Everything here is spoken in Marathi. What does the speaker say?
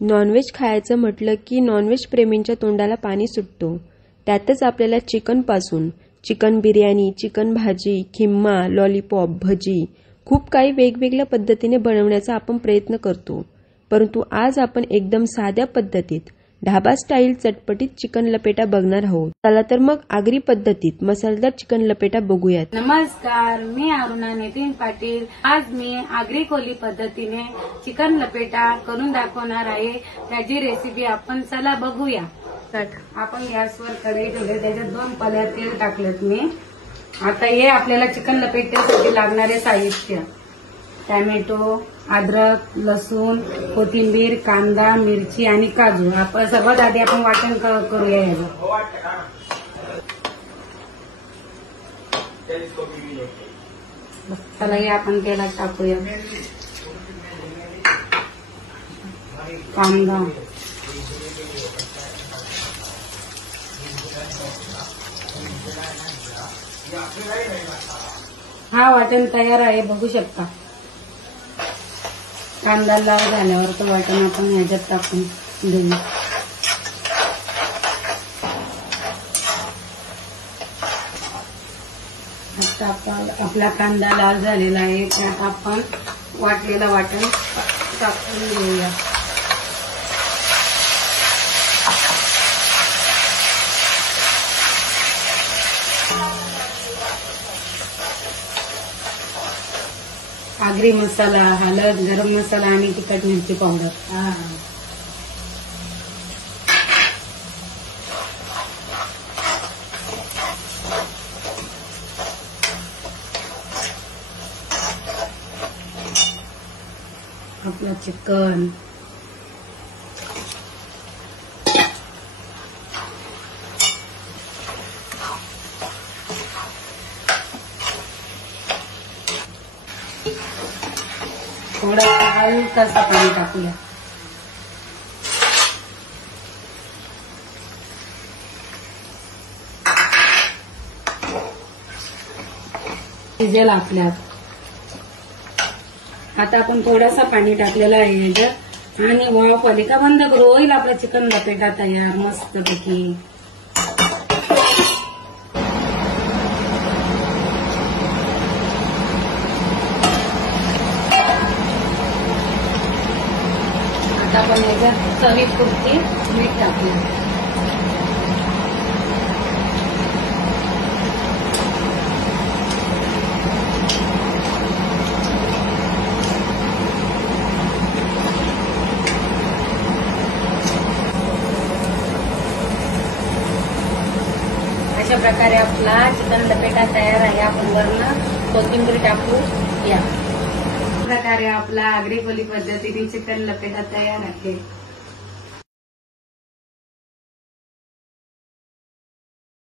नॉनव्हेज खायचं म्हटलं की नॉनव्हेज प्रेमींच्या तोंडाला पाणी सुटतो. त्यातच आपल्याला चिकनपासून चिकन बिर्याणी, चिकन भाजी, खिम्मा, लॉलीपॉप, भजी खूप काही वेगवेगळ्या पद्धतीने बनवण्याचा आपण प्रयत्न करतो. परंतु आज आपण एकदम साध्या पद्धतीत ढाबा स्टाईल चटपटीत चिकन लपेटा बघणार आहोत. चला तर मग आगरी पद्धतीत मसालेदार चिकन लपेटा बघूयात. नमस्कार, मी अरुणा नितीन पाटील. आज मी आगरी कोली पद्धतीने चिकन लपेटा करून दाखवणार आहे. त्याची रेसिपी आपण चला बघूया. आपण गॅसवर कढई ठेवली, त्याच्यात 2 पळ्या तेल टाकलेत मी. आता हे आपल्याला चिकन लपेट्यासाठी लागणारे साहित्य: टॅमॅटो, अद्रक, लसूण, कोथिंबीर, कांदा, मिरची आणि काजू. आपण सर्वात आधी आपण वाटण करूया याचं. चला हे आपण तेलात टाकूया. कांदा, हा वाटण तयार आहे, बघू शकता. कांदा लाल झाल्यावर तो वाटण आपण ह्याच्यात टाकून देऊ. आता आपला कांदा लाल झालेला आहे, त्यात आपण वाटलेलं वाटण टाकून देऊया. आगरी मसाला, हळद, गरम मसाला आणि तिखट मिरची पावडर. आपलं चिकन, थोडा हलकासा पाणी टाकूया. शिजेल आपल्यात. आता आपण थोडासा पाणी टाकलेलं आहे ह्याच्यात आणि वाफ आली का बंद करू. होईल आपला चिकन लपेटा तयार मस्तपैकी. आपण याच्यात चवीपुरती मीठ टाकूया. अशा प्रकारे आपला चिकन लपेटा तयार आहे. आपण वरनं कोथिंबीर टाकू या. प्रकारे आपला आगरी कोली पद्धतीने चिकन लपेटा तयार आहे.